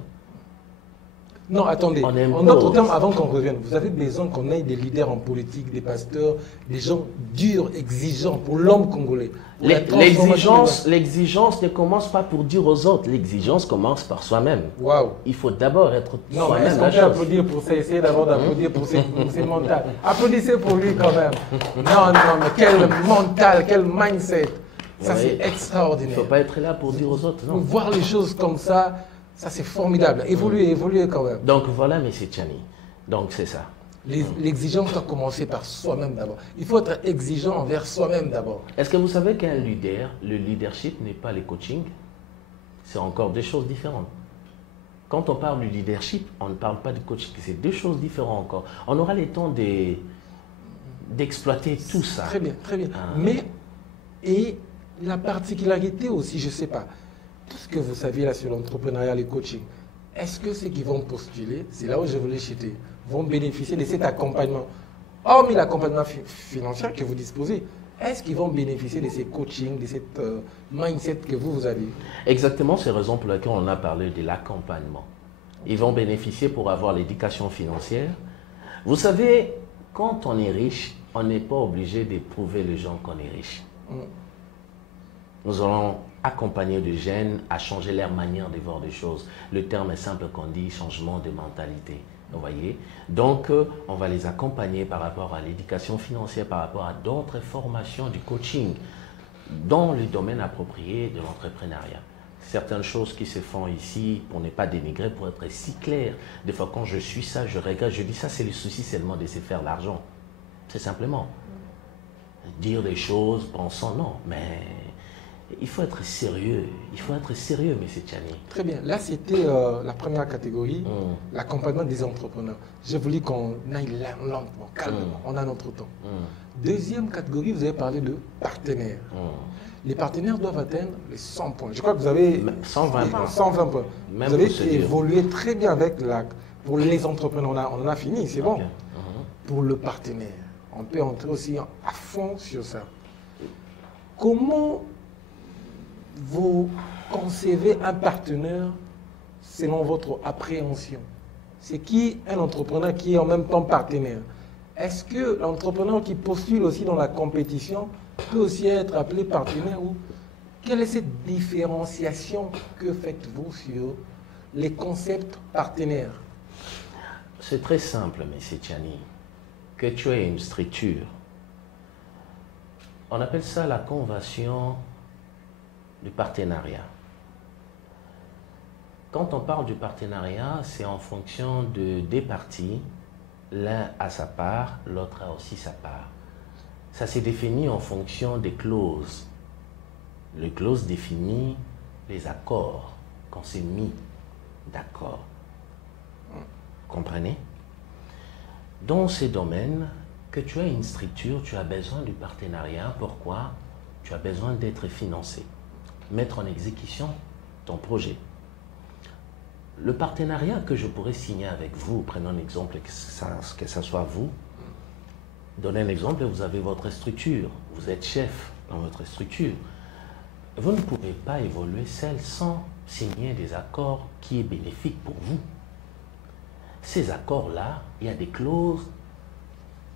Non, attendez, en d'autres termes, avant qu'on revienne, vous avez besoin qu'on ait des leaders en politique, des pasteurs, des gens durs, exigeants pour l'homme congolais. L'exigence ne commence pas pour dire aux autres, l'exigence commence par soi-même. Waouh. Il faut d'abord être soi-même. Non, est-ce qu'on peut applaudir pour ça? Essayez d'abord d'applaudir pour ses mentales. Applaudissez pour lui quand même. Non, mais quel mental, quel mindset. Ça, c'est extraordinaire. Il ne faut pas être là pour dire aux autres, non. Voir les choses comme ça, ça c'est formidable. Évoluer quand même. Donc voilà, M. Tchani. Donc c'est ça. L'exigence doit commencer par soi-même d'abord. Il faut être exigeant envers soi-même d'abord. Est-ce que vous savez qu'un leader, le leadership n'est pas le coaching? C'est encore deux choses différentes. Quand on parle du leadership, on ne parle pas de coaching. C'est deux choses différentes encore. On aura le temps d'exploiter tout ça. Très bien, très bien. Mais, et la particularité aussi, je ne sais pas, tout ce que vous saviez là sur l'entrepreneuriat, le coaching, est-ce que ceux qui vont postuler, c'est là où je voulais chuter, vont bénéficier de cet accompagnement, hormis l'accompagnement financier que vous disposez, est-ce qu'ils vont bénéficier de ces coachings, de cette mindset que vous avez? Exactement, c'est la raison pour laquelle on a parlé de l'accompagnement. Ils vont bénéficier pour avoir l'éducation financière. Vous savez, quand on est riche, on n'est pas obligé d'éprouver les gens qu'on est riche. Nous allons accompagner les jeunes à changer leur manière de voir les choses. Le terme est simple qu'on dit changement de mentalité. Vous voyez? Donc, on va les accompagner par rapport à l'éducation financière, par rapport à d'autres formations du coaching dans le domaine approprié de l'entrepreneuriat. Certaines choses qui se font ici, pour ne pas dénigrer, pour être si clair. Des fois, quand je suis ça, je regarde, je dis ça, c'est le souci seulement de se faire l'argent. C'est simplement dire des choses, pensant non, mais il faut être sérieux. Il faut être sérieux, M. Tchani. Très bien. Là, c'était la première catégorie, l'accompagnement des entrepreneurs. J'ai voulu qu'on aille lentement, calmement. On a notre temps. Deuxième catégorie, vous avez parlé de partenaires. Les partenaires doivent atteindre les 100 points. Je crois que vous avez 120 points. 120 points. Même vous avez évolué très bien avec pour les entrepreneurs. On en a fini, c'est bon. Pour le partenaire, on peut entrer aussi à fond sur ça. Comment vous concevez un partenaire selon votre appréhension? C'est qui un entrepreneur qui est en même temps partenaire? Est-ce que l'entrepreneur qui postule aussi dans la compétition peut aussi être appelé partenaire? Ou quelle est cette différenciation que faites-vous sur les concepts partenaires? C'est très simple, M. Tchani. Que tu aies une structure, on appelle ça la convention du partenariat. Quand on parle du partenariat, c'est en fonction de deux parties. L'un a sa part, l'autre a aussi sa part. Ça s'est défini en fonction des clauses. Les clauses définissent les accords qu'on s'est mis d'accord. Comprenez? Dans ces domaines, que tu as une structure, tu as besoin du partenariat. Pourquoi? Tu as besoin d'être financé. Mettre en exécution ton projet. Le partenariat que je pourrais signer avec vous, prenons un exemple, que ça soit vous, donnez un exemple, vous avez votre structure, vous êtes chef dans votre structure. Vous ne pouvez pas évoluer seul sans signer des accords qui est bénéfique pour vous. Ces accords-là, il y a des clauses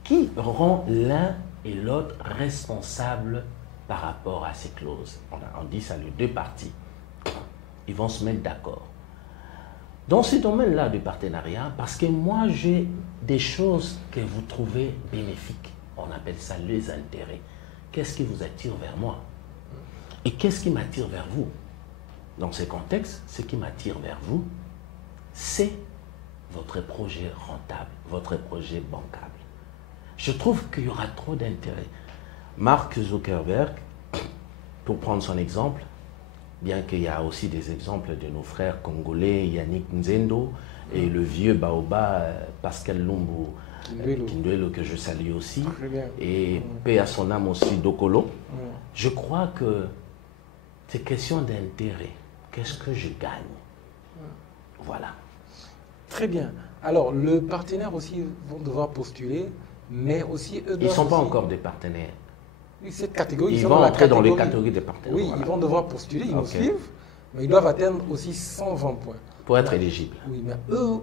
qui rendent l'un et l'autre responsables par rapport à ces clauses. On dit ça les deux parties. Ils vont se mettre d'accord. Dans ce domaine-là du partenariat, parce que moi j'ai des choses que vous trouvez bénéfiques, on appelle ça les intérêts. Qu'est-ce qui vous attire vers moi? Et qu'est-ce qui m'attire vers vous? Dans ce contexte, ce qui m'attire vers vous, c'est votre projet rentable, votre projet bancable. Je trouve qu'il y aura trop d'intérêt. Mark Zuckerberg, pour prendre son exemple, bien qu'il y a aussi des exemples de nos frères congolais, Yannick Nzendo, et le vieux Baoba, Pascal Lumbu Kindwelo, que je salue aussi, et paix à son âme aussi, Dokolo. Je crois que c'est question d'intérêt. Qu'est-ce que je gagne? Voilà. Très bien. Alors, le partenaire aussi vont devoir postuler, mais aussi eux doivent. Ils ne sont pas aussi... encore des partenaires. Cette catégorie, ils vont entrer dans les catégories des partenaires. Oui, voilà. Ils vont devoir postuler, ils nous suivent, mais ils doivent atteindre aussi 120 points. Pour être éligibles. Oui, mais eux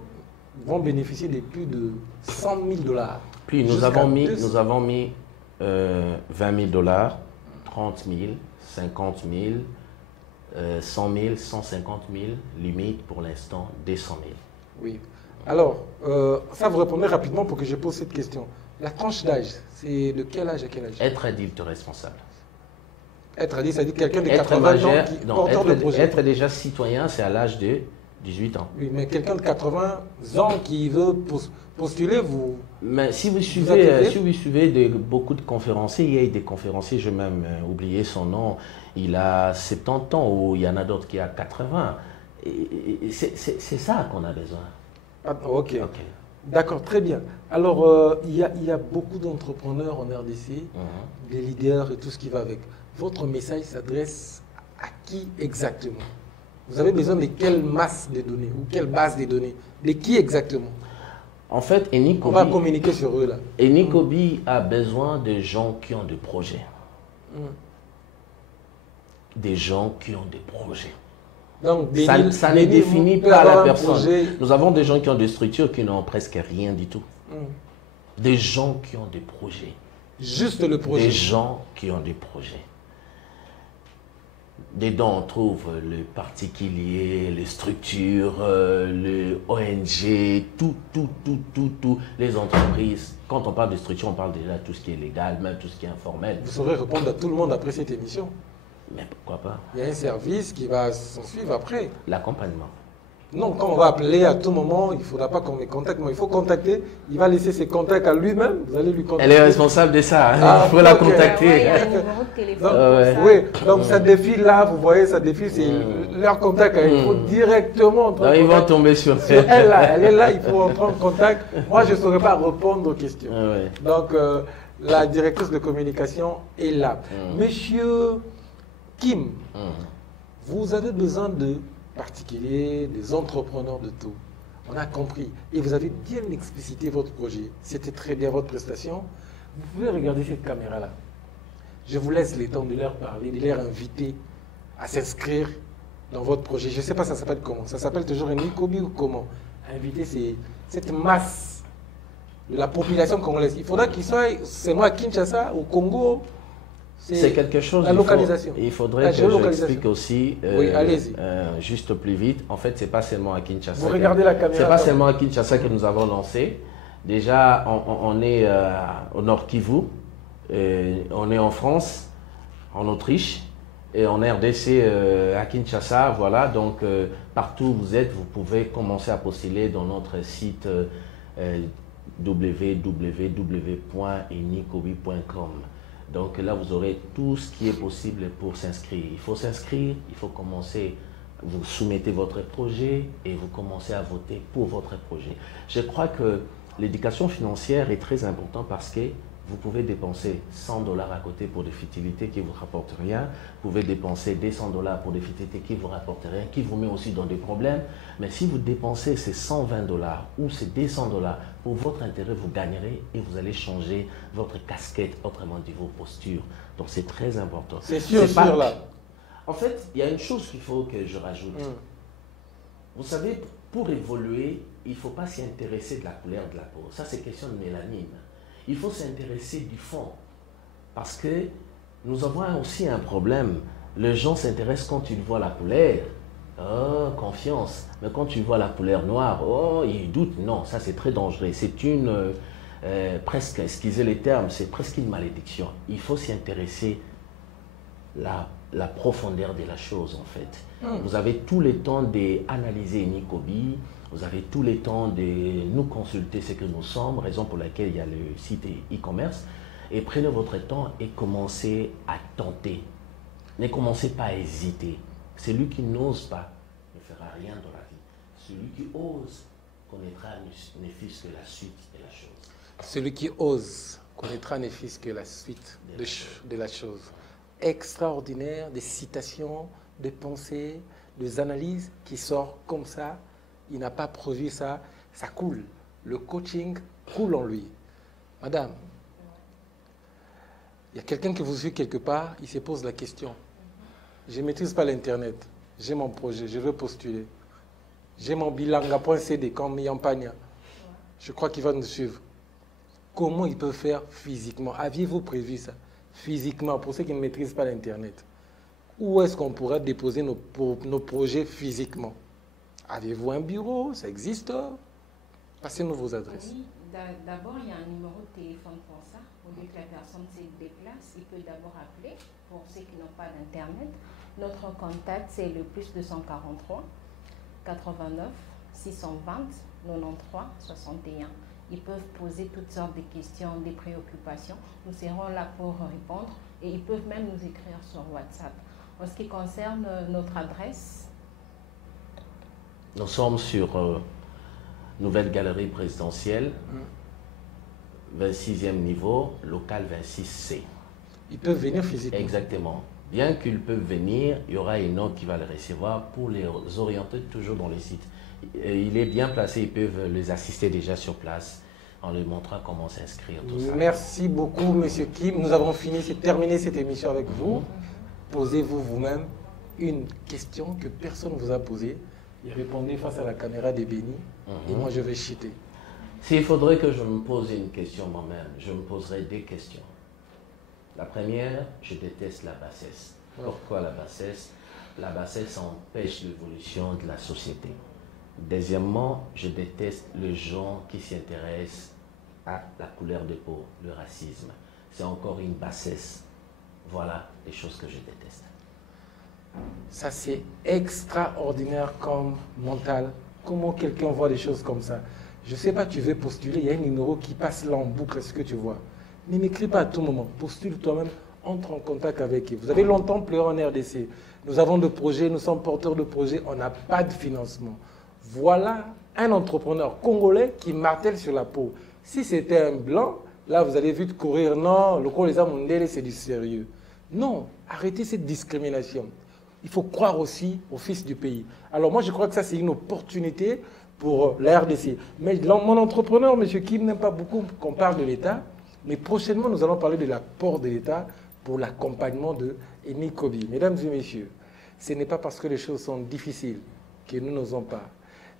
vont bénéficier de plus de 100 000 $. Puis nous avons mis 20 000 $, 30 000, 50 000, 100 000, 150 000, limite pour l'instant 200 000. Oui. Alors, ça vous répondez rapidement pour que je pose cette question. La tranche d'âge, c'est de quel âge à quel âge? Être adulte responsable. Être adulte, c'est-à-dire quelqu'un de 80 ans qui porteur de projet. Être déjà citoyen, c'est à l'âge de 18 ans. Oui, mais quelqu'un de 80 ans qui veut postuler, vous... Mais si vous suivez beaucoup de conférenciers, il y a des conférenciers, je vais même oublier son nom, il a 70 ans ou il y en a d'autres qui a 80. C'est ça qu'on a besoin. Ah, ok. D'accord, très bien. Alors, il y a beaucoup d'entrepreneurs en RDC, des leaders et tout ce qui va avec. Votre message s'adresse à qui exactement? Vous avez besoin de quelle masse de données ou quelle base de données? De qui exactement? En fait, on va communiquer sur eux là. Enikobi a besoin de gens qui ont des projets. Des gens qui ont des projets. Donc, ça ne définit pas la personne. Nous avons des gens qui ont des structures qui n'ont presque rien du tout. Des gens qui ont des projets. Juste le projet. Des gens qui ont des projets. Dedans, on trouve les particuliers, les structures, les ONG, tout, les entreprises. Quand on parle de structure, on parle déjà de tout ce qui est légal, même tout ce qui est informel. Vous saurez répondre à tout le monde après cette émission. Mais pourquoi pas? Il y a un service qui va s'en suivre après. L'accompagnement. Non, quand on va appeler à tout moment, il ne faudra pas qu'on me contacte, mais il faut contacter. Il va laisser ses contacts à lui-même. Vous allez lui contacter. Elle est responsable de ça. Il faut la contacter. Ouais, il y a un numéro de téléphone. Oui, donc ça défile là, vous voyez, ça défile, c'est leur contact. Il faut directement entrer en contact. Ils vont tomber sur elle. Elle est là, il faut entrer en contact. Moi, je ne saurais pas répondre aux questions. Donc, la directrice de communication est là. Monsieur Kim, vous avez besoin de particuliers, des entrepreneurs de tout. On a compris. Et vous avez bien explicité votre projet. C'était très bien votre prestation. Vous pouvez regarder cette caméra-là. Je vous laisse le temps de leur parler, de leur inviter à s'inscrire dans votre projet. Je ne sais pas ça s'appelle comment. Ça s'appelle toujours un Enikobi ou comment. Inviter cette masse de la population congolaise. Il faudra qu'ils soient, c'est moi à Kinshasa, au Congo. C'est quelque chose. La localisation. Il faudrait que j'explique aussi, oui, allez-y. juste plus vite. En fait, c'est pas seulement à Kinshasa. Vous regardez la caméra. C'est pas seulement à Kinshasa que nous avons lancé. Déjà, on est au Nord Kivu, on est en France, en Autriche, et en RDC à Kinshasa. Voilà, donc partout où vous êtes, vous pouvez commencer à postuler dans notre site www.enikobi.com. Donc là, vous aurez tout ce qui est possible pour s'inscrire. Il faut s'inscrire, il faut commencer, vous soumettez votre projet et vous commencez à voter pour votre projet. Je crois que l'éducation financière est très importante parce que vous pouvez dépenser 100 $ à côté pour des futilités qui ne vous rapportent rien. Vous pouvez dépenser 200 $ pour des futilités qui ne vous rapportent rien, qui vous met aussi dans des problèmes. Mais si vous dépensez ces 120 $ ou ces 200 $ pour votre intérêt, vous gagnerez et vous allez changer votre casquette, autrement dit vos postures. Donc c'est très important. C'est sûr, là. En fait, il y a une chose qu'il faut que je rajoute. Vous savez, pour évoluer, il ne faut pas s'y intéresser de la couleur de la peau. Ça, c'est question de mélanine. Il faut s'intéresser du fond. Parce que nous avons aussi un problème. Les gens s'intéressent quand ils voient la couleur. Oh, confiance. Mais quand tu vois la couleur noire, oh, ils doutent. Non, ça c'est très dangereux. C'est une, presque, excusez les termes, c'est presque une malédiction. Il faut s'y intéresser la profondeur de la chose, en fait. Vous avez tout le temps d'analyser Enikobi. Vous avez tout le temps de nous consulter ce que nous sommes, raison pour laquelle il y a le site e-commerce. Et prenez votre temps et commencez à tenter. Ne commencez pas à hésiter. Celui qui n'ose pas ne fera rien dans la vie. Celui qui ose connaîtra ne fût-ce que la suite de la chose. Celui qui ose connaîtra ne fût-ce que la suite de la chose. Extraordinaire, des citations, des pensées, des analyses qui sortent comme ça. Il n'a pas produit ça, ça coule. Le coaching coule en lui. Madame, il y a quelqu'un qui vous suit quelque part, il se pose la question. Je ne maîtrise pas l'Internet. J'ai mon projet, je veux postuler. J'ai mon bilanga.cd comme Yampania. Je crois qu'il va nous suivre. Comment il peut faire physiquement? Aviez-vous prévu ça? Physiquement, pour ceux qui ne maîtrisent pas l'Internet. Où est-ce qu'on pourrait déposer nos projets physiquement? Avez-vous un bureau? Ça existe? Passez-nous vos adresses. Oui, d'abord, il y a un numéro de téléphone pour ça. Au lieu que la personne se déplace, il peut d'abord appeler pour ceux qui n'ont pas d'Internet. Notre contact, c'est le +243 89 620 93 61. Ils peuvent poser toutes sortes de questions, des préoccupations. Nous serons là pour répondre et ils peuvent même nous écrire sur WhatsApp. En ce qui concerne notre adresse, nous sommes sur Nouvelle Galerie Présidentielle, 26e niveau, local 26C. Ils peuvent venir physiquement. Exactement. Bien qu'ils peuvent venir, il y aura une note qui va les recevoir pour les orienter toujours dans les sites. Et il est bien placé, ils peuvent les assister déjà sur place en leur montrant comment s'inscrire. Merci beaucoup, Monsieur Kim. Nous avons fini, c'est terminé cette émission avec vous. Posez-vous vous-même une question que personne ne vous a posée et répondez face à la caméra des bénis. Et moi, je vais chuter. S'il faudrait que je me pose une question moi-même, je me poserai des questions. La première, je déteste la bassesse. Pourquoi la bassesse? La bassesse empêche l'évolution de la société. Deuxièmement, je déteste les gens qui s'intéressent à la couleur de peau, le racisme. C'est encore une bassesse. Voilà les choses que je déteste. Ça, c'est extraordinaire comme mental. Comment quelqu'un voit des choses comme ça? Je ne sais pas, tu veux postuler, il y a un numéro qui passe là en boucle, est-ce que tu vois? Ne m'écris pas à tout moment, postule toi-même, entre en contact avec eux. Vous avez longtemps pleuré en RDC. Nous avons des projets, nous sommes porteurs de projets, on n'a pas de financement. Voilà un entrepreneur congolais qui martèle sur la peau. Si c'était un blanc, là vous allez vite courir, non, le Congolais Mondele, c'est du sérieux. Non, arrêtez cette discrimination. Il faut croire aussi au fils du pays. Alors moi je crois que ça c'est une opportunité pour la RDC. Mais mon entrepreneur, M. Kim, n'aime pas beaucoup qu'on parle de l'État. Mais prochainement, nous allons parler de l'apport de l'État pour l'accompagnement de Eni Kobi. Mesdames et messieurs, ce n'est pas parce que les choses sont difficiles que nous n'osons pas,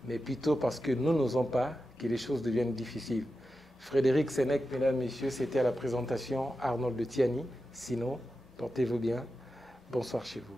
mais plutôt parce que nous n'osons pas que les choses deviennent difficiles. Frédéric Sénèque, mesdames et messieurs, c'était à la présentation Arnold de Tiani. Sinon, portez-vous bien. Bonsoir chez vous.